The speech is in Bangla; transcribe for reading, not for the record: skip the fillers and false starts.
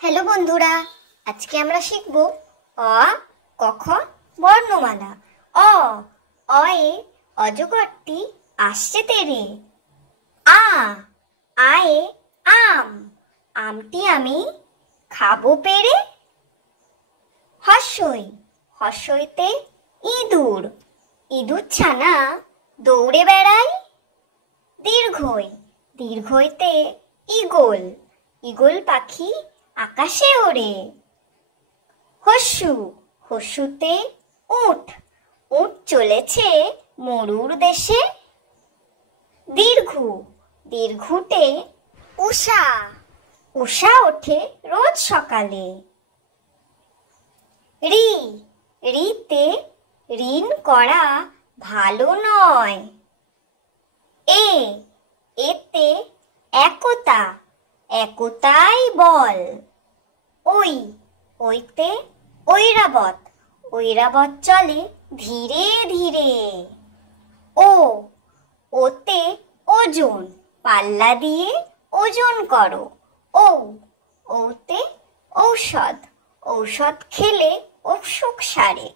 হ্যালো বন্ধুরা, আজকে আমরা শিখব অ ক খ বর্ণমালা। অ অয়ে অজগরটি আসছে তেরে। আ আয়ে আম, আমটি আমি খাবো পেরে। হর্ষই হর্ষইতে ইঁদুর, ইঁদুর ছানা দৌড়ে বেড়ায়। দীর্ঘই দীর্ঘইতে ঈগল, ঈগল পাখি আকাশে ওড়ে। হস্যু হস্যুতে উট, উট চলেছে মরুর দেশে। দীর্ঘু দীর্ঘুতে উষা, উষা ওঠে রোজ সকালে। ঋ ঋতে ঋণ করা ভালো নয়। এ এতে একতা, একতাই বল। ওই ওইতে ঐরাবত, ঐরাবত চলে ধীরে ধীরে। ও ওতে ওজন, পাল্লা দিয়ে ওজন করো। ও ওতে ঔষধ, ঔষধ খেলে অসুখ সারে।